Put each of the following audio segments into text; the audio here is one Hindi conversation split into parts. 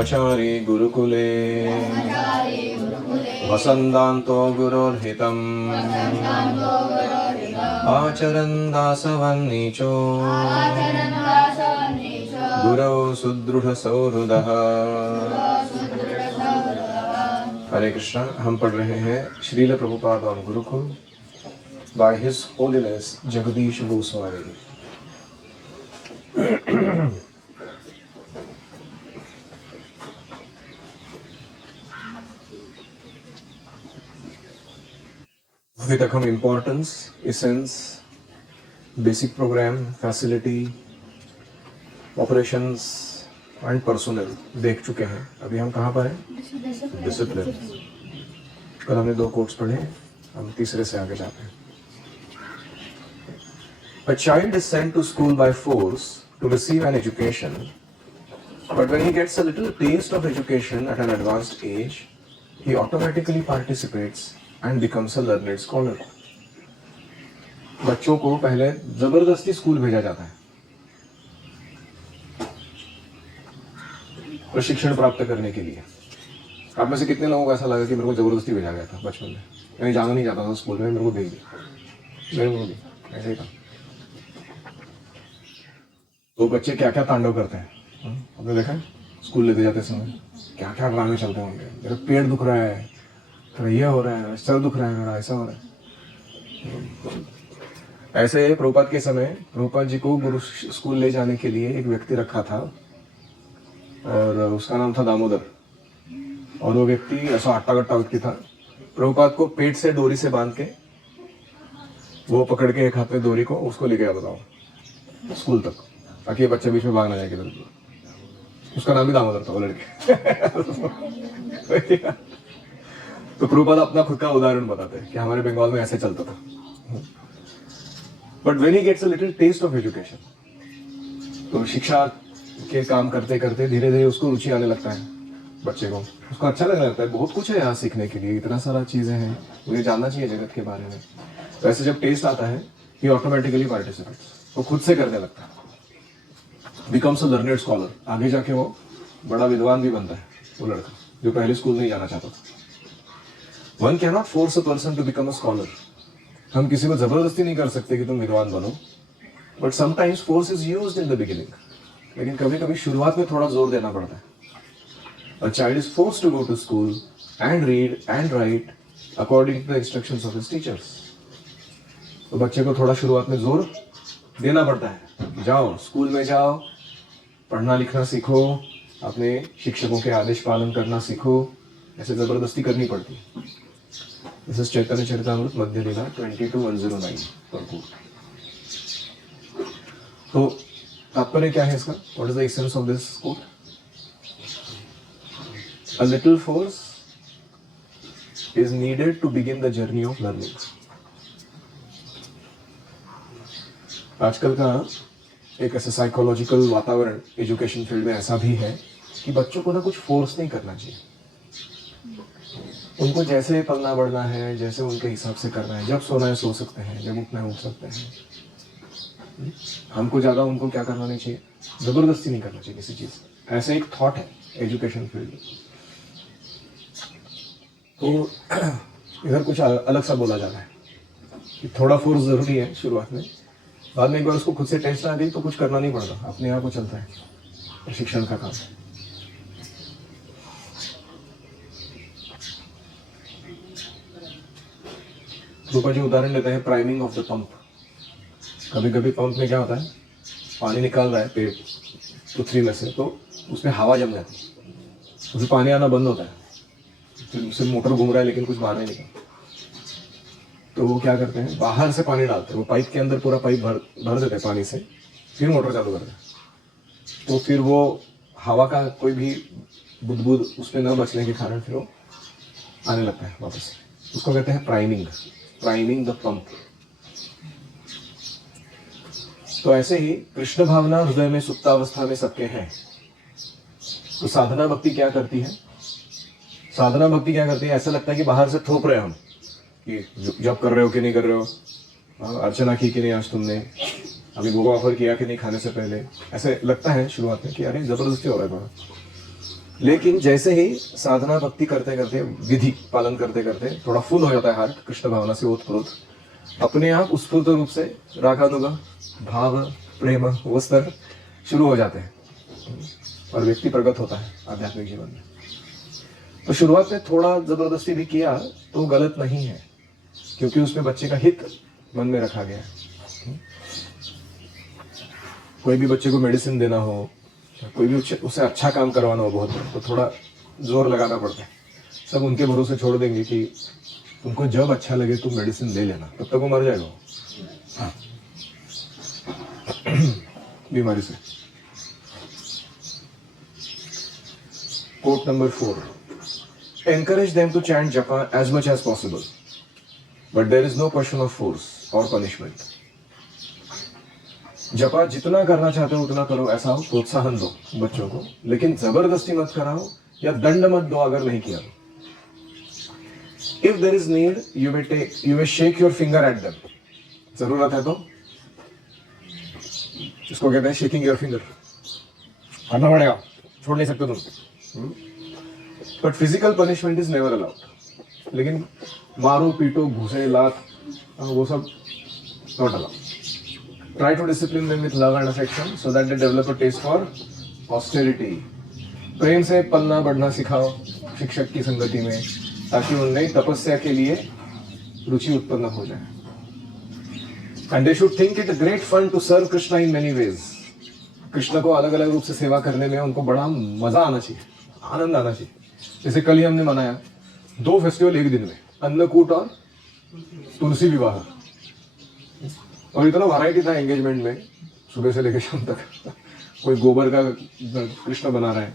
ब्रह्मचारी गुरुकुले वसन्तान्तो गुरोर्हितम् आचरन् दासवन्नीचो गुरौ सुदृढ़सौहृदः। हरे कृष्णा। हम पढ़ रहे हैं Srila Prabhupada on Gurukul by his holiness Jagdish Goswami. अभी तक हम importance, essence, basic programme, facility, operations and personnel देख चुके हैं। अभी हम कहाँ पर हैं? डिसिप्लिन। कल हमने 2 कोट्स पढ़े, हम तीसरे से आगे जाते हैं। A child is sent to school by force to receive an education, but when he gets a little taste of education at an advanced age, he automatically participates and becomes a learned scholar. बच्चों को पहले जबरदस्ती स्कूल भेजा जाता है प्रशिक्षण प्राप्त करने के लिए। आप में से कितने लोगों को ऐसा लगा कि मेरे को जबरदस्ती भेजा गया था बचपन में? मैं जाना नहीं चाहता था स्कूल में, मेरे को भेज दिया। मेरे को भी ऐसे ही था। तो बच्चे क्या क्या तांडव करते हैं, आपने देखा है? स्कूल लेते जाते समय क्या क्या ड्रामे चलते होंगे। मेरा पेट दुख रहा है, मेरा ये हो रहा है, सर दुख रहा है, मेरा ऐसा हो रहा है। ऐसे प्रभुपाद के समय प्रभुपाद जी को गुरु स्कूल ले जाने के लिए एक व्यक्ति रखा था और उसका नाम था दामोदर। और वो व्यक्ति ऐसा हट्टा कट्टा व्यक्ति था। प्रभुपाद को पेट से डोरी से बांध के वो पकड़ के एक हाथ में डोरी को उसको लेके आता था स्कूल तक, ताकि ये बच्चे बीच में भाग ना जाए किधर। उसका नाम भी दामोदर था वो लड़के। तो प्रभुपाद अपना खुद का उदाहरण बताते हैं कि हमारे बंगाल में ऐसे चलता था। But when he gets a little taste of education, तो शिक्षा के काम करते करते धीरे धीरे उसको रुचि आने लगता है। बच्चे को उसको अच्छा लगने लगता है। बहुत कुछ है यहाँ सीखने के लिए, इतना सारा चीजें हैं, मुझे जानना चाहिए जगत के बारे में। तो ऐसे जब टेस्ट आता है ही ऑटोमेटिकली पार्टिसिपेट्स, वो खुद से करने लगता है, बिकम्स अ लर्नेड स्कॉलर। आगे जाके वो बड़ा विद्वान भी बनता है वो लड़का जो पहले स्कूल नहीं जाना चाहता था। One can not force a person to become a scholar. हम किसी को जबरदस्ती नहीं कर सकते कि तुम विद्वान बनो, but sometimes force is used in the beginning. लेकिन कभी कभी शुरुआत में थोड़ा जोर देना पड़ता है। A child is forced to go to school and read and write according to the instructions of his teachers. तो बच्चे को थोड़ा शुरुआत में जोर देना पड़ता है। जाओ स्कूल में जाओ, पढ़ना लिखना सीखो, अपने शिक्षकों के आदेश पालन करना सीखो। ऐसे जबरदस्ती करनी पड़ती है। दिस इज चैतन्य चरितामृत मध्य लीला 22:109 पर कोट। तो तात्पर्य क्या है इसका? What is the essence of this quote? A little force is needed to begin the journey of learning. आजकल का एक ऐसा साइकोलॉजिकल वातावरण एजुकेशन फील्ड में ऐसा भी है कि बच्चों को ना कुछ फोर्स नहीं करना चाहिए। उनको जैसे पलना बढ़ना है, जैसे उनके हिसाब से करना है। जब सोना है सो सकते हैं, जब उठना है उठ सकते हैं। हमको ज़्यादा उनको क्या करना नहीं चाहिए, जबरदस्ती नहीं करना चाहिए किसी चीज़। ऐसे एक थॉट है एजुकेशन फील्ड में। तो इधर कुछ अलग सा बोला जा रहा है कि थोड़ा फोर्स जरूरी है शुरुआत में, बाद में एक बार उसको खुद से टेस्ट आ गई तो कुछ करना नहीं पड़ता, अपने आप वो चलता है प्रशिक्षण का काम। रूपा जी उदाहरण लेते हैं प्राइमिंग ऑफ द पंप। कभी कभी पंप में क्या होता है, पानी निकाल रहा है पेट पृथ्वी में से, तो उसमें हवा जम जाती है, उसमें पानी आना बंद होता है। फिर उससे मोटर घूम रहा है लेकिन कुछ बाहर नहीं निकलता। तो वो क्या करते हैं, बाहर से पानी डालते हैं, वो पाइप के अंदर पूरा पाइप भर देते हैं पानी से, फिर मोटर चालू करते हैं। तो फिर वो हवा का कोई भी बुदबुद उसमें न बचने के कारण फिर वो आने लगता है वापस। उसको कहते हैं प्राइमिंग द पंप। तो ऐसे ही कृष्ण भावना हृदय में सुप्तावस्था में सबके हैं। तो साधना भक्ति क्या करती है? साधना भक्ति क्या करती है, ऐसा लगता है कि बाहर से थोप रहे हम कि जब कर रहे हो कि नहीं कर रहे हो, अर्चना की कि नहीं आज तुमने, अभी भोग ऑफर किया कि नहीं खाने से पहले। ऐसे लगता है शुरुआत में कि अरे जबरदस्ती हो रहा है थोड़ा। लेकिन जैसे ही साधना भक्ति करते करते, विधि पालन करते करते थोड़ा फुल हो जाता है हार्ट कृष्ण भावना से ओतप्रोत, अपने आप उत्स्फूर्त रूप से रागानुगा भाव प्रेम वो स्तर शुरू हो जाते हैं और व्यक्ति प्रगत होता है आध्यात्मिक जीवन में। तो शुरुआत में थोड़ा जबरदस्ती भी किया तो गलत नहीं है, क्योंकि उसमें बच्चे का हित मन में रखा गया है। कोई भी बच्चे को मेडिसिन देना हो, कोई भी उसे अच्छा काम करवाना हो बहुत, तो थोड़ा जोर लगाना पड़ता है। सब उनके भरोसे छोड़ देंगे कि तुमको जब अच्छा लगे तुम मेडिसिन ले लेना, तब तक वो मर जाएगा हाँ। बीमारी से। Quote number 4, encourage them to chant japa as much as possible, but there is no question of force or punishment. जपा जितना करना चाहते हो उतना करो, ऐसा हो प्रोत्साहन दो बच्चों को, लेकिन जबरदस्ती मत कराओ या दंड मत दो अगर नहीं किया। If there is need you may shake your finger at them, जरूरत है तो इसको कहते हैं शेकिंग योर फिंगर, करना पड़ेगा, छोड़ नहीं सकते तुम। But physical punishment is never allowed. लेकिन मारो पीटो घुसे लात वो सब not allowed. Try to discipline them with love and affection so that they develop a taste for austerity. प्रेम से पलना बढ़ना सिखाओ शिक्षक की संगति में, ताकि उनमें तपस्या के लिए रुचि उत्पन्न हो जाए। And they should think it a great fun to serve Krishna in many ways. Krishna को अलग अलग रूप से सेवा करने में उनको बड़ा मजा आना चाहिए, आनंद आना चाहिए। जैसे कल ही हमने मनाया 2 फेस्टिवल एक दिन में, अन्नकूट और तुलसी विवाह, और इतना वैरायटी था एंगेजमेंट में सुबह से लेकर शाम तक। कोई गोबर का कृष्ण बना रहा है,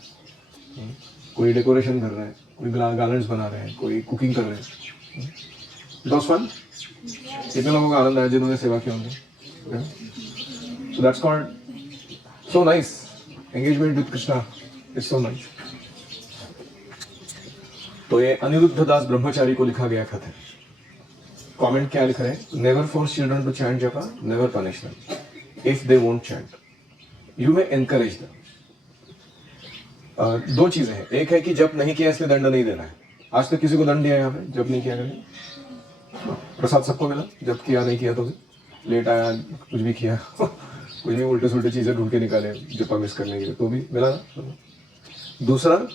कोई डेकोरेशन कर रहा है, कोई गार्लैंड्स बना रहे हैं, कोई कुकिंग कर रहे हैं। दोस्त फन, कितने लोगों का आनंद आया जिन्होंने सेवा की होंगे। So that's called so nice, engagement with Krishna is so nice. तो ये अनिरुद्ध दास ब्रह्मचारी को लिखा गया खत है। कमेंट क्या लिख रहे हैं? Never force children to chant japa, never punish them if they won't chant, you may encourage them. 2 चीजें हैं, एक है कि जप नहीं किया इसलिए दंड नहीं देना है। आज तक किसी को दंड दिया यहाँ पे जप नहीं किया कभी? प्रसाद सबको मिला, जप किया नहीं किया तो भी, लेट आया कुछ भी किया कुछ भी उल्टे सुल्टे चीजें ढूंढ के निकाले जपा मिस करने के लिए, तो भी मिला ना। दूसरा,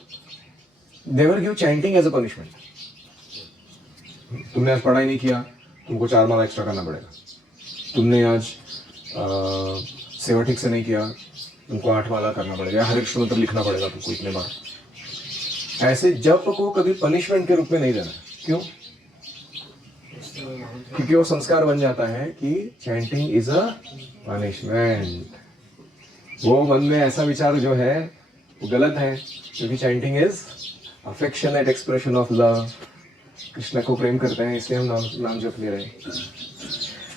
never give chanting as a punishment. तुमने आज पढ़ाई नहीं किया, तुमको 4 माला एक्स्ट्रा करना पड़ेगा। तुमने आज सेवा ठीक से नहीं किया, तुमको 8 माला करना पड़ेगा, हरे कृष्ण मंत्र लिखना पड़ेगा तुमको इतने बार। ऐसे जप को कभी पनिशमेंट के रूप में नहीं देना। क्यों? क्योंकि वो संस्कार बन जाता है कि चैंटिंग इज अ पनिशमेंट। वो मन में ऐसा विचार जो है वो गलत है, क्योंकि chanting is affectionate expression of love. Krishna को प्रेम करते हैं इसलिए हम नाम जप ले रहे हैं।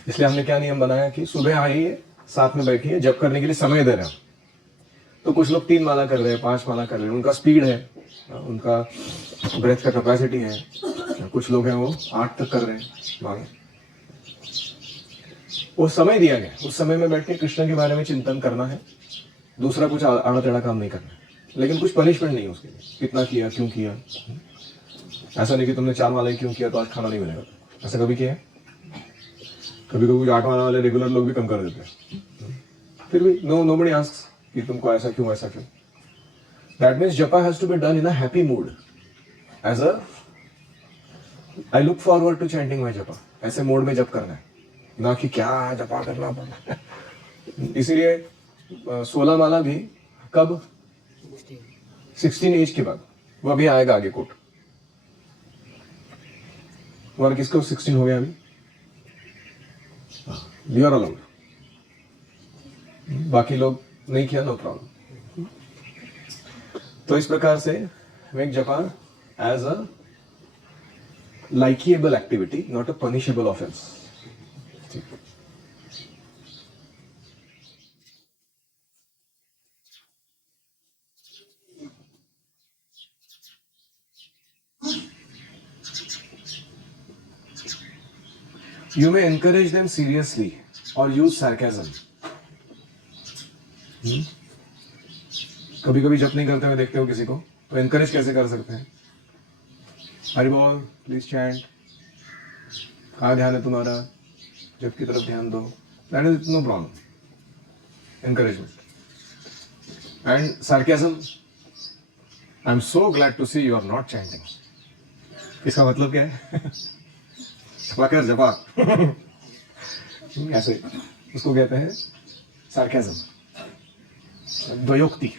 इसलिए हमने क्या नियम बनाया कि सुबह आइए, साथ में बैठिए, जप करने के लिए समय दे रहे हैं। तो कुछ लोग 3 माला कर रहे हैं, 5 माला कर रहे हैं, उनका स्पीड है, उनका ब्रेथ का कैपेसिटी है। कुछ लोग हैं वो 8 तक कर रहे हैं माला। वो समय दिया गया, उस समय में बैठ के कृष्ण के बारे में चिंतन करना है, दूसरा कुछ आड़ा टेढ़ा काम नहीं करना है। लेकिन कुछ पनिशमेंट नहीं है उसके लिए, कितना किया, क्यों किया। ऐसा नहीं कि तुमने 4 माला क्यों किया तो आज खाना नहीं मिलेगा। ऐसा कभी किया? कभी कभी 8 माला वाले रेगुलर लोग भी कम कर देते हैं, फिर भी नोबडी आस्क्स कि तुमको ऐसा क्यों, ऐसा क्यों। That means japa has to be done in a happy mood, as a I look forward to chanting my japa. ऐसे मूड में जप करना है, ना कि क्या जपा करना पड़ना। इसीलिए 16 माला भी कब? 16 एज के बाद। वो अभी आएगा आगे कोट। तुम्हारा किसको 16 हो गया अभी? You are allowed. बाकी लोग नहीं किया, नो प्रॉब्लम। तो इस प्रकार से make japa as a likeable activity, not a punishable offence. You may encourage them seriously or use sarcasm. कभी कभी जप नहीं करते हुए देखते हो किसी को, तो एनकरेज कैसे कर सकते हैं? हरि बोल, प्लीज चैंट, कहाँ ध्यान है तुम्हारा, जब की तरफ ध्यान दो, that is no problem, encouragement. And sarcasm, I am so glad to see you are not chanting. इसका मतलब क्या है? जपा कर जपा. ऐसे उसको कहते हैं सार्केज्म. द्वयोक्ति.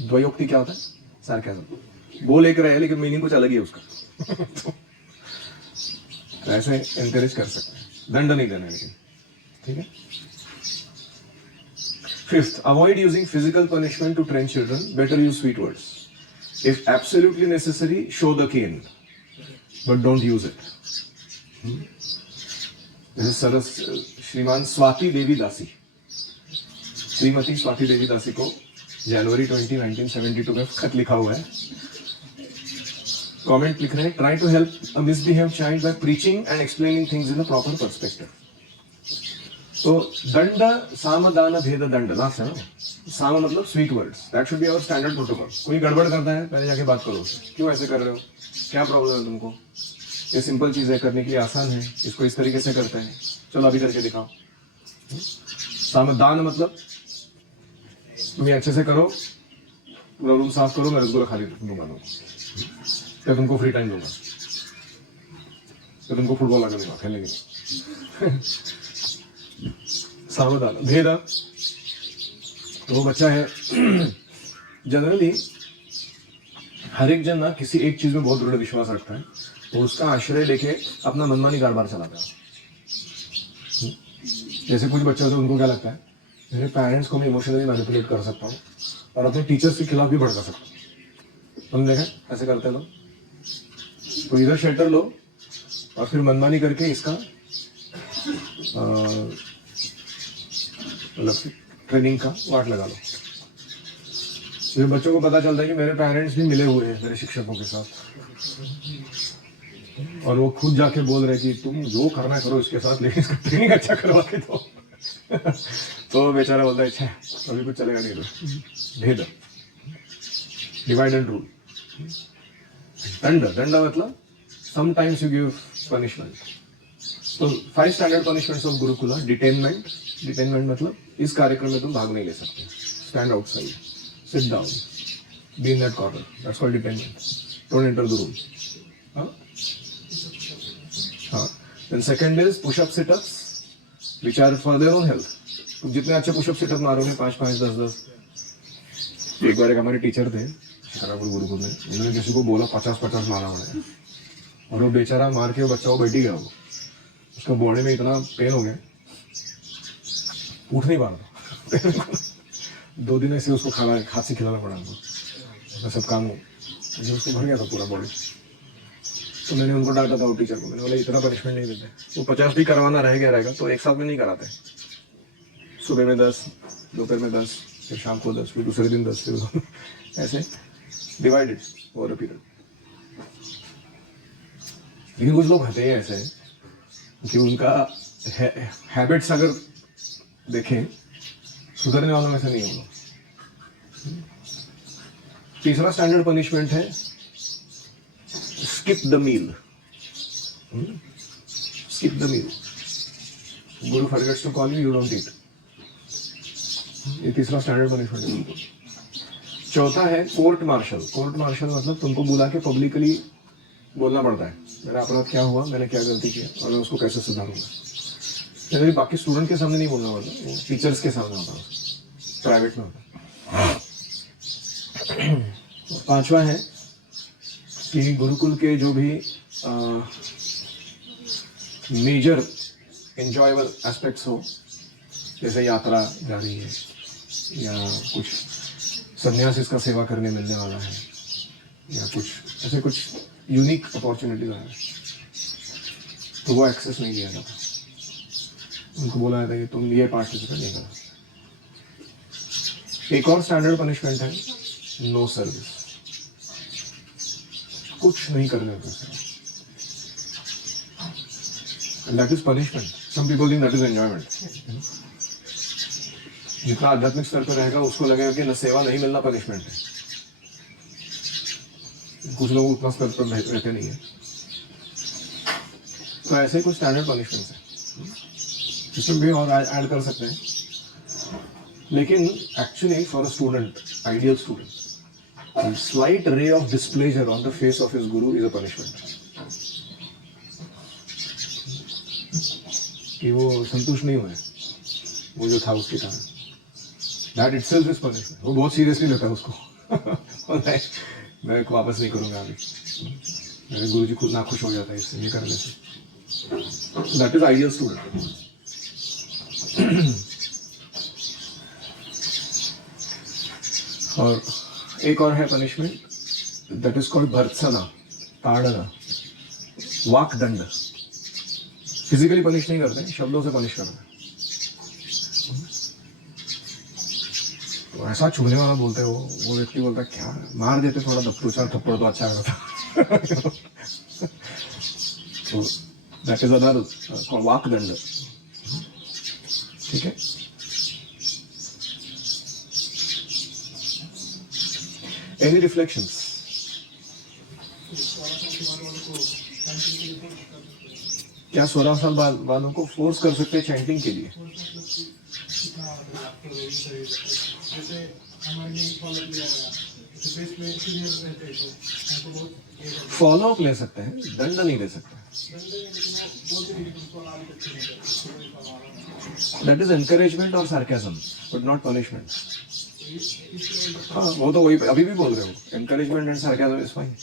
द्वयोक्ति क्या होता है? सार्केज्म. बोल एक रहे लेकिन मीनिंग कुछ अलग ही है उसका. तो ऐसे एनकरेज कर सकते हैं, दंड नहीं देना लेकिन. ठीक है. Fifth, avoid using physical punishment to train children. Better use sweet words. If absolutely necessary, show the cane, but don't use it. This is Saras श्रीमान स्वाति देवी दासी. श्रीमती स्वाति देवी दासी को जनवरी 20, 1972 में खत लिखा हुआ है. कमेंट लिख रहे हैं, try to help a misbehaved child by preaching and explaining things in a proper perspective. तो दंड, साम दान भेद दंड, लास्ट है ना. साम मतलब sweet words, that should be our standard protocol. कोई गड़बड़ करता है पहले जाके बात करो, क्यों ऐसे कर रहे हो, क्या प्रॉब्लम है तुमको, ये सिंपल चीज है, करने के लिए आसान है, इसको इस तरीके से करते हैं, चलो अभी करके दिखाओ. साम दान मतलब तुम ये अच्छे से करो, पूरा रूम साफ करो, मैं रसगुल्ला खाली दूंगा, फिर तुमको फ्री टाइम दूंगा, फिर तुमको फुटबॉल लगा दूंगा खेलने के लिए. सावधान. भेद, तो वो बच्चा है. जनरली हर एक जन ना किसी एक चीज में बहुत दृढ़ विश्वास रखता है, तो उसका आश्रय लेके अपना मनमानी कारोबार चलाता है. जैसे कुछ बच्चे होते हैं, उनको क्या लगता है, मेरे पेरेंट्स को मैं इमोशनली मैनिपुलेट कर सकता हूँ और अपने टीचर्स के खिलाफ भी भड़का सकता हूँ. तुम देखें ऐसे करते हैं लोग. तो इधर शेल्टर लो और फिर मनमानी करके इसका मतलब ट्रेनिंग का वाट लगा लो. तो बच्चों को पता चलता है कि मेरे पेरेंट्स भी मिले हुए हैं मेरे शिक्षकों के साथ, और वो खुद जाके बोल रहे कि तुम जो करना करो इसके साथ, लेकिन इसका ट्रेनिंग अच्छा करवा के दो. तो बेचारा बोलता है अच्छा अभी कुछ चलेगा नहीं. तो भेद, डिवाइड एंड रूल. दंड, दंड मतलब समटाइम्स यू गिव पनिशमेंट. तो 5 standard punishments of gurukula. Detainment, detainment मतलब इस कार्यक्रम में तुम भाग नहीं ले सकते, stand outside, sit down, be in that corner, that's called detainment, don't enter the room. हाँ. Then second is pushup situps which are for their own health. तुम जितने अच्छे पुशअप सिटअप मारोगे, 5-5, 10-10. एक बार एक हमारे टीचर थे शिकारापुर गुरुकुल में, उन्होंने किसी को बोला 50-50 मारा उन्होंने, और वो बेचारा मार के वो बच्चा वो बैठ ही गया. वो उसका बॉडी में इतना पेन हो गया, उठ नहीं पा रहा. 2 दिन ऐसे उसको हाथ से खिलाना पड़ा हमको, सब काम हो जो उसको भर गया था पूरा बॉडी. तो मैंने उनको डांटा था, वो टीचर को. मैंने बोला इतना पनिशमेंट नहीं देते, वो 50 भी करवाना रह गया रहेगा तो एक साथ में नहीं कराते. सुबह में 10, दोपहर में 10, फिर शाम को 10, फिर दूसरे दिन 10, फिर ऐसे डिवाइडेड ओवर अ पीरियड. लेकिन कुछ लोग होते हैं ऐसे कि उनका हैबिट्स अगर देखें, सुधरने वालों में से नहीं होगा. तीसरा स्टैंडर्ड पनिशमेंट है skip the meal. Skip the meal. Guru forgets to call you don't eat. ये तीसरा स्टैंडर्ड पनिशमेंट है. चौथा है कोर्ट मार्शल. कोर्ट मार्शल मतलब तुमको बुला के पब्लिकली बोलना पड़ता है, मेरा अपराध क्या हुआ, मैंने क्या गलती किया और मैं उसको कैसे सुधारूंगा. जनरली बाकी स्टूडेंट के सामने नहीं बोलना पड़ता, वो टीचर्स के सामने होता है, प्राइवेट में होता है. पांचवा है कि गुरुकुल के जो भी मेजर एंजॉयबल एस्पेक्ट्स हो, जैसे यात्रा जा रही है या कुछ संन्यास इसका सेवा करने मिलने वाला है या कुछ ऐसे कुछ यूनिक अपॉर्चुनिटीज है, तो वो एक्सेस नहीं दिया जाता. उनको बोला जाता है कि तुम ये पार्टिसिपेट नहीं करो. एक और स्टैंडर्ड पनिशमेंट है नो सर्विस. कुछ नहीं करने का. That is punishment. Some people think that is enjoyment. जितना आध्यात्मिक स्तर पर रहेगा उसको लगेगा कि न सेवा नहीं मिलना पनिशमेंट है. कुछ लोग उतना स्तर पर रहते नहीं है। तो ऐसे ही कुछ स्टैंडर्ड पनिशमेंट्स हैं, इसमें भी और ऐड कर सकते हैं। लेकिन actually for a student, ideal student, slight ray of displeasure on the face of his Guru is a punishment. कि वो संतुष्ट नहीं हुए वो जो था उसके कारण, दैट इटसेल्फ इज पनिशमेंट। वो बहुत सीरियसली लेता है उसको। मैं वापस नहीं करूंगा अभी, मेरे गुरु जी खुद ना खुश हो जाता है इससे, ये करने से। That is ideal student. और एक और है पनिशमेंट, दैट इज कॉल्ड भर्त्सना, ताड़ना, वाकदंड। फिजिकली पनिश नहीं करते, शब्दों से पनिश करते हैं। तो ऐसा छूने वाला बोलते हो, वो व्यक्ति बोलता है क्या मार देते थोड़ा दो चार थप्पड़ तो अच्छा रहता। तो दैट इज अदर वाकदंड। ठीक है। Any reflections? क्या 16 साल वालों को फोर्स कर सकते हैं चैंटिंग के लिए? फॉलो अप ले सकते हैं, दंड नहीं दे सकते। दैट इज एनकरेजमेंट और सार्केज्म बट नॉट पनिशमेंट। हाँ, वो तो वही अभी भी बोल रहे हो, encouragement and sarcasm is fine.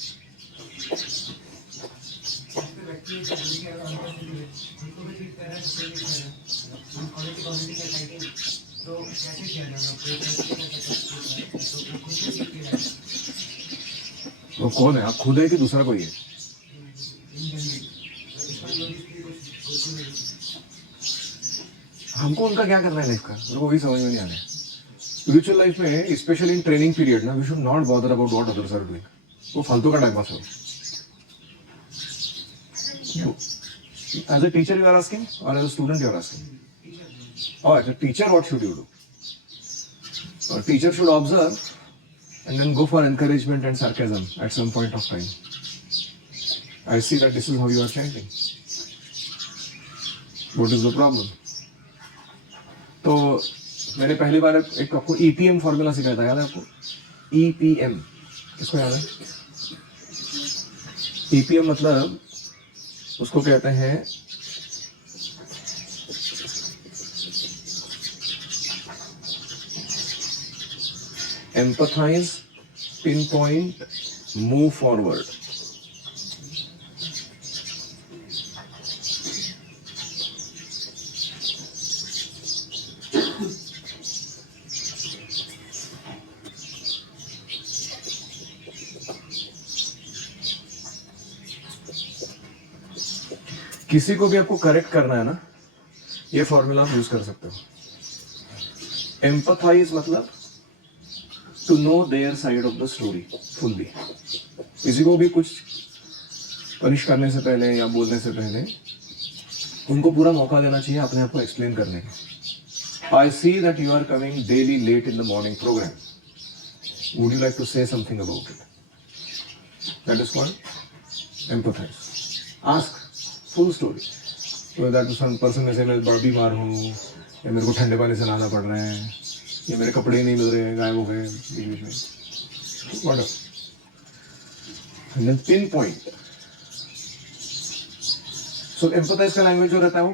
वो कौन है? आप खुद है कि दूसरा कोई है? हमको उनका क्या करना है लाइफ का, मेरे को वही समझ में नहीं आ रहा है। स्पिरिचुअल लाइफ में स्पेशली इन ट्रेनिंग पीरियड ना, we should not bother about what others are doing. वो फालतू का टाइम पास हो। As a teacher you are asking और as a student you are asking? और as a teacher what should you do? A teacher should observe and then go for encouragement and sarcasm at some point of time. I see that this is how you are chanting. What is the problem? तो मैंने पहली बार एक आपको EPM फॉर्मूला सिखाया था, याद है आपको? EPM किसको याद है? EPM मतलब उसको कहते हैं empathize, pinpoint, move forward. किसी को भी आपको करेक्ट करना है ना, ये फॉर्मूला आप यूज कर सकते हो। एम्पथाइज मतलब to know their side of the story fully. किसी को भी कुछ पनिश करने से पहले या बोलने से पहले उनको पूरा मौका देना चाहिए अपने आप को एक्सप्लेन करने का। I see that you are coming daily late in the morning program, would you like to say something about it? That is called empathize. Ask full story. तो दैट सम पर्सन में से मैं बड़ा बीमार हूँ, या मेरे को ठंडे पानी से नहाना पड़ रहा है, या मेरे कपड़े नहीं मिल रहे, गायब हो गए बीच में, whatever. And then pinpoint. So empathize का लैंग्वेज जो रहता है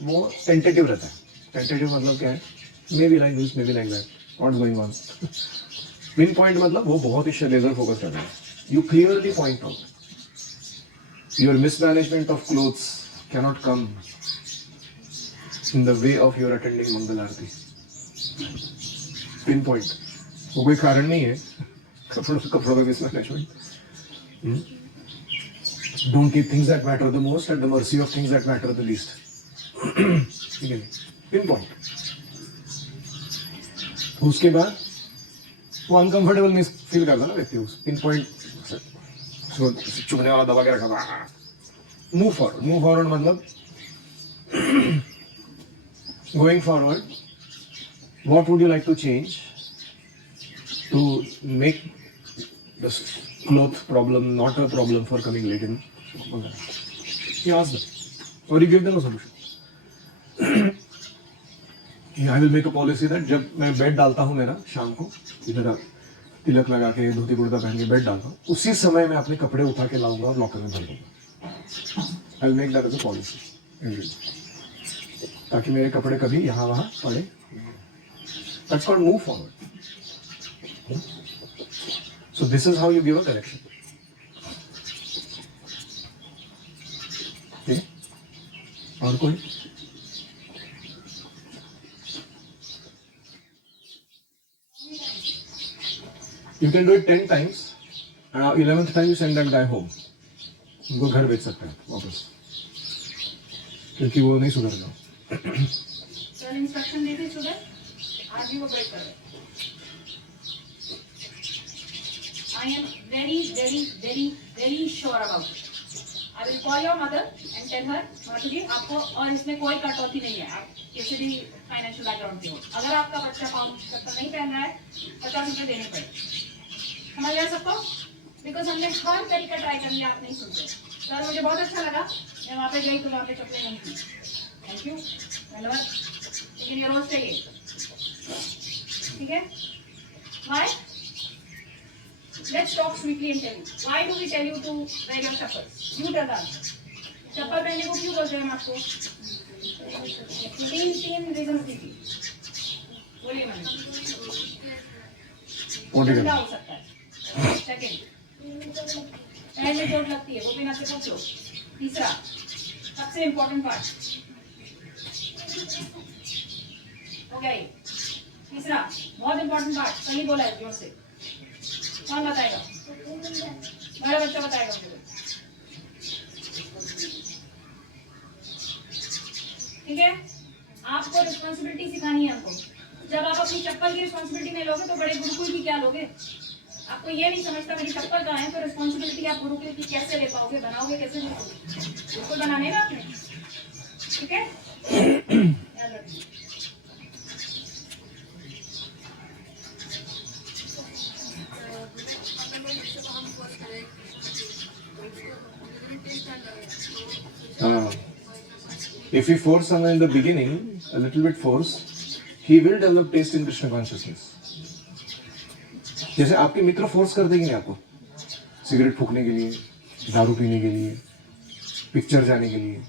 वो टेंटेटिव रहता है। टेंटेटिव मतलब क्या है? May be like this, may be like that, what's going on. Pinpoint मतलब वो बहुत ही लेजर फोकस करता है। You clearly point out your mismanagement of clothes cannot come in the way of your attending Mangal Aarti. Pinpoint. वो कोई कारण नहीं है कपड़ों का mismanagement. Don't keep things that matter the most at the mercy of things that matter the least. ठीक है? Pinpoint. उसके बाद वो अनकंफर्टेबल नहीं फील करता ना व्यक्ति, उस पिनपॉइंट चुभने वाला दबा के रखा था। मूव फॉरवर्ड मतलब going forward, what would you like to change to make Does cloth problem not a problem for coming late in? He asked them, or he gave them a solution. I will make a policy that जब मैं बेड डालता हूँ मेरा शाम को इधर तिलक लगा के धोती कुर्ता पहन के बेड डालता हूँ, उसी समय मैं अपने कपड़े उठा के लाऊंगा और लॉकर में भर दूंगा. I will make that as a policy, ताकि मेरे कपड़े कभी यहाँ वहाँ पड़े. That's called move forward. So this is how you give a correction. Okay? और कोई? You can do it 10 times. 11th time you send that guy home. उनको घर भेज सकते हैं वापस, क्योंकि वो नहीं सुधर जाओ. सर इंस्ट्रक्शन देते सुधर, आज ही वो ब्रेक कर. I am very sure about it. I will call your mother and tell her, माता जी आपको और इसमें कोई कटौती नहीं है, आप किसी भी फाइनेंशियल बैकग्राउंड के हो. अगर आपका बच्चा चप्पल नहीं पहन रहा है 50 रुपये देने पड़े. समझ गया सबको? बिकॉज हमने हर तरीका ट्राई कर लिया, आप नहीं सुनते. सर मुझे बहुत अच्छा लगा, मैं वहाँ पे गई तो वहाँ पे चप्पलें नहीं थी. थैंक यू, धन्यवाद. लेकिन ये रोज चाहिए, ठीक है? Why? Let's talk sweetly and tell you. Why do we tell you to wear your chappals? You tell us. चप्पल पहनने को क्यों बोलते हैं हम आपको? तीन रीजन दीजिए. बोलिए मैम. ठंडा हो सकता है. सेकेंड, पैर में चोट लगती है, वो बिना से पूछ लो. तीसरा, सबसे इम्पोर्टेंट पार्ट हो गया ये. तीसरा बहुत इम्पोर्टेंट पार्ट, सही बोला है जोर से. कौन बताएगा? मेरा बच्चा बताएगा मुझे. ठीक है, आपको रिस्पॉन्सिबिलिटी सिखानी है हमको. जब आप अपनी चप्पल की रिस्पॉन्सिबिलिटी नहीं लोगे तो बड़े गुरुकुल की क्या लोगे? आपको ये नहीं समझता मेरी चप्पल कहाँ है, तो रिस्पॉन्सिबिलिटी आप गुरुकुल की कैसे ले पाओगे, बनाओगे कैसे? गुरुकुल बनाने ना आपने. ठीक है, याद रखिए. If we force someone in the beginning, a little bit force, he will develop taste in Krishna consciousness. जैसे आपके मित्र फोर्स कर देंगे आपको सिगरेट फूकने के लिए, दारू पीने के लिए, पिक्चर जाने के लिए,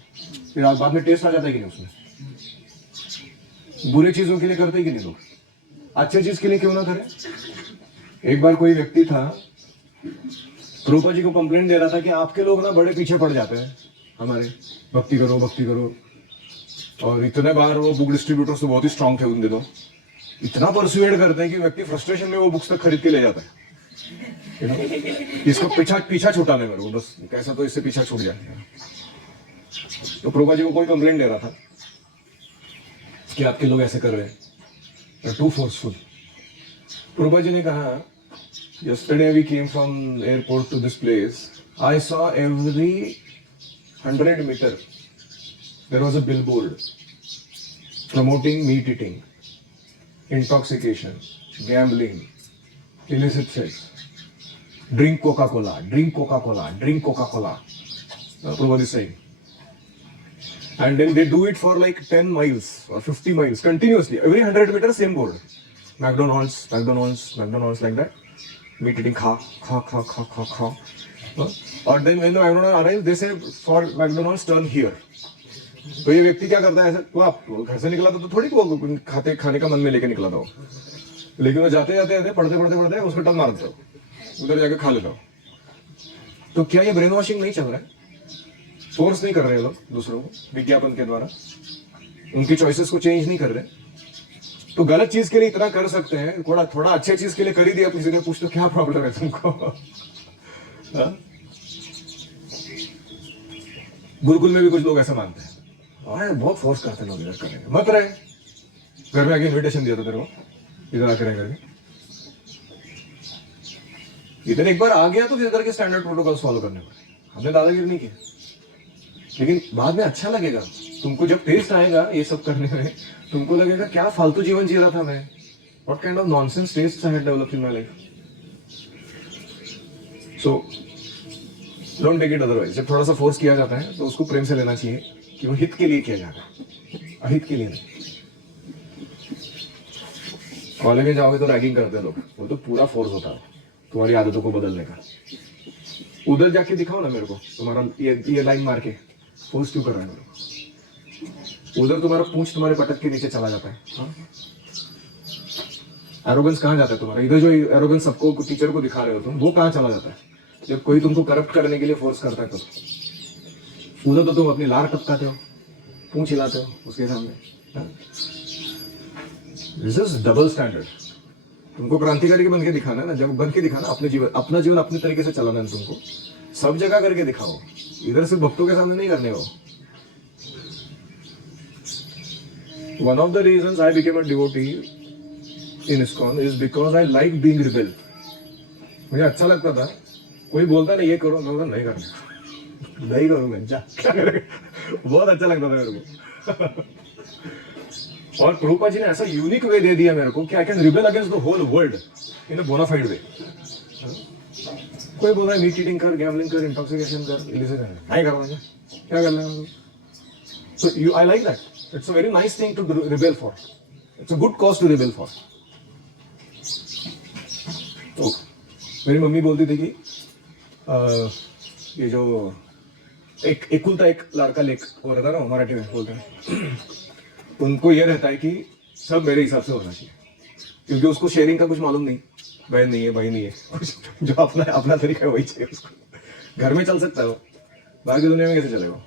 फिर आप बाद में टेस्ट आ जाता है कि नहीं उसमें? बुरी चीजों के लिए करते हैं कि नहीं लोग? अच्छी चीज के लिए क्यों ना करें? एक बार कोई व्यक्ति था, प्रभुपाद जी को कंप्लेंट दे रहा था कि आपके लोग ना बड़े पीछे पड़ जाते हैं हमारे, भक्ति करो भक्ति करो. और इतने बार वो बुक डिस्ट्रीब्यूटर्स तो बहुत ही स्ट्रांग थे उन दिनों, इतना परसुएड करते हैं कि व्यक्ति फ्रस्ट्रेशन में वो बुक्स तक खरीद के ले जाता है. इसको पीछा छुटाने मेरे को बस, कैसा तो इससे पीछा छूट जाए. तो प्रभुपाद जी को कोई कंप्लेंट दे रहा था कि आपके लोग ऐसे कर रहे हैं, टू फोर्सफुल. प्रभुपाद जी ने कहा, yesterday we came from airport to this place, I saw every 100 meter there was a billboard promoting meat eating, intoxication, gambling, illicit sex, drink Coca-Cola, drink Coca-Cola, drink Coca-Cola. Prabhupada is saying. And then they do it for like 10 miles or 50 miles continuously. Every 100 meters, same board. McDonald's, McDonald's, McDonald's, like that. Meat eating, kha, kha, kha, kha, kha, kha. Or then when the McDonald's arrives, they say for McDonald's turn here. तो ये व्यक्ति क्या करता है ऐसा? तो आप घर से निकला तो थोड़ी वो खाने का मन में लेके निकला था, लेकिन वो जाते जाते पढ़ते उसको टर्न मार देता हो, उधर जाके खा लेता हो. तो क्या ये ब्रेन वॉशिंग नहीं चल रहा है? फोर्स नहीं कर रहे लोग दूसरों को विज्ञापन के द्वारा, उनकी चॉइसेस को चेंज नहीं कर रहे. तो गलत चीज के लिए इतना कर सकते हैं, थोड़ा अच्छे चीज के लिए कर ही दिया, किसी ने पूछ तो क्या प्रॉब्लम है तुमको? गुरुकुल में भी कुछ लोग ऐसा मानते हैं, बहुत फोर्स करते हैं लोग, इधर करेंगे मत रहे. घर में आके इन्विटेशन दिया था तेरे को, इधर आके रह करके. इधर एक बार आ गया तो फिर इधर के स्टैंडर्ड प्रोटोकॉल्स फॉलो करने पड़े. हमने दादागिरी नहीं किया, लेकिन बाद में अच्छा लगेगा तुमको. जब टेस्ट आएगा ये सब करने में, तुमको लगेगा क्या फालतू जीवन जी रहा था मैं. What kind of nonsense taste I had developed in my life. So don't take it otherwise. जब थोड़ा सा फोर्स किया जाता है तो उसको प्रेम से लेना चाहिए कि वो हित के लिए किया जाता है, अहित के लिए नहीं। कॉलेज में जाओगे तो रैगिंग करते हैं लोग, वो तो पूरा फोर्स होता है तुम्हारी आदतों को बदलने का। उधर जाके दिखाओ ना मेरे को, तुम्हारा ये लाइन मार के फोर्स क्यों कर रहा है मेरे को? उधर तुम्हारा पूंछ तुम्हारे पटक के नीचे चला जाता है। एरोगेंस कहाँ जाता है तुम्हारा? इधर जो एरोगेंस सबको टीचर को दिखा रहे हो तुम, वो कहाँ चला जाता है? जब कोई तुमको करप्ट करने के लिए फोर्स करता है तो उधर तो तुम अपनी लार टपकाते हो, पूंछ हिलाते हो उसके सामने। This is double standard. तुमको क्रांतिकारी बन के दिखाना है ना, जब बन के दिखाना अपना जीवन अपने तरीके से चलाना है तुमको, सब जगह करके दिखाओ, इधर सिर्फ भक्तों के सामने नहीं करने हो। One of the reasons I became a devotee in ISKCON is because I like being rebel. मुझे अच्छा लगता था, कोई बोलता नहीं ये करो, मैं नहीं करना, नहीं करूंगा, जा क्या करेगा। बहुत अच्छा लगता था मेरे को। और प्रभुपाद जी ने ऐसा यूनिक वे दे दिया मेरे को कि I can rebel against the whole world in a bonafide way. कोई बोल रहा है मीट ईटिंग कर, गैम्बलिंग कर, इंटॉक्सिकेशन कर, इलिसिट कर, नहीं करना है, क्या करना है? So you I like that. It's a very nice thing to rebel for. It's a good cause to rebel for. तो मेरी मम्मी बोलती थी कि ये जो एक एकुलता एक लड़का लेक हो रहता ना, मराठी में बोलते हैं, उनको ये रहता है कि सब मेरे हिसाब से होना चाहिए, क्योंकि उसको शेयरिंग का कुछ मालूम नहीं, बहन नहीं है, भाई नहीं है, कुछ जो अपना अपना तरीका है वही चाहिए उसको। घर में चल सकता है वो, बाहर की दुनिया में कैसे चलेगा?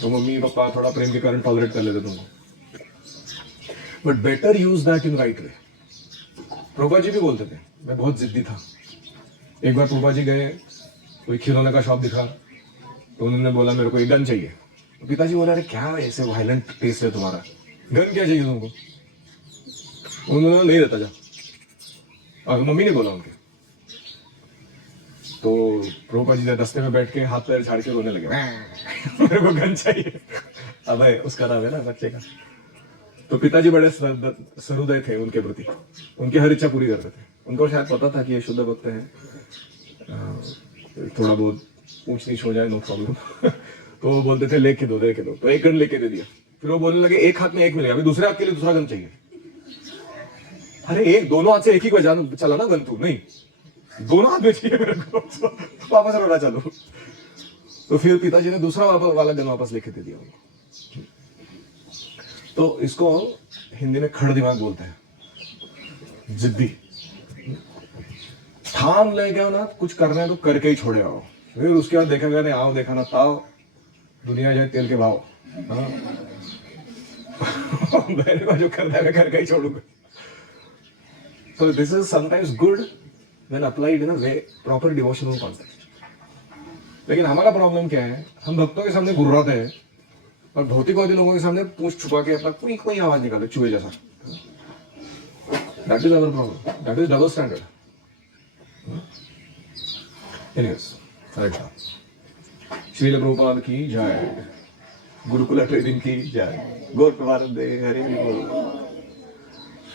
तो मम्मी पापा थोड़ा प्रेम के कारण टॉलरेट कर लेते तुमको, but better use that in right way. Prabhupada ji भी बोलते थे, मैं बहुत जिद्दी था। एक बार प्रभुपाद जी गए, कोई खिलौने का शॉप दिखा, तो उन्होंने बोला मेरे को एक गन चाहिए। तो पिताजी बोला अरे क्या ऐसे वायलेंट टेस्ट है तुम्हारा, गन क्या चाहिए तुमको? उन्होंने नहीं रहता जा, और मम्मी ने बोला उनके। तो प्रभुपाद जी दस्ते में बैठ के हाथ पैर झाड़ के रोने लगे, मेरे को गन चाहिए। अब उसका नाम है ना बच्चे का। तो पिताजी बड़े सहृदय थे उनके प्रति, उनकी हर इच्छा पूरी करते थे। उनको शायद पता था कि ये शुद्ध भक्त हैं, थोड़ा बहुत ऊंच नीच हो जाए नो प्रॉब्लम। तो वो बोलते थे लेके दो, लेके दो। तो एक गन लेके दे दिया। फिर वो बोलने लगे एक हाथ में एक मिलेगा, अभी दूसरे हाथ के लिए दूसरा गन चाहिए। अरे एक दोनों हाथ से एक ही बजाना चला ना गन, तू नहीं दोनों हाथ में चाहिए मेरे को। वापस रोना चालू। तो फिर पिताजी ने दूसरा वाला गन वापस लेके दे दिया उनको। तो इसको हिंदी में खड़ दिमाग बोलते हैं, जिद्दी। ठान ले गया ना कुछ करना है तो करके ही छोड़े आओ। फिर उसके बाद देखा गया नहीं, आओ देखा ना ताओ, दुनिया जाए तेल के भाव। मैंने को जो करना है मैं करके ही छोड़ूंगा। So this is sometimes good when applied in a way proper devotional context. लेकिन हमारा प्रॉब्लम क्या है, हम भक्तों के सामने गुर्राते हैं और भौतिकवादी लोगों के सामने पूंछ छुपा के अपना कोई कोई आवाज निकाले चूहे जैसा। That is our problem. That is double standard. Anyways, अच्छा। श्रील प्रभुपाद की जय, गुरुकुल ट्रेनिंग की जय, गौर प्रभानंदे हरि बोल।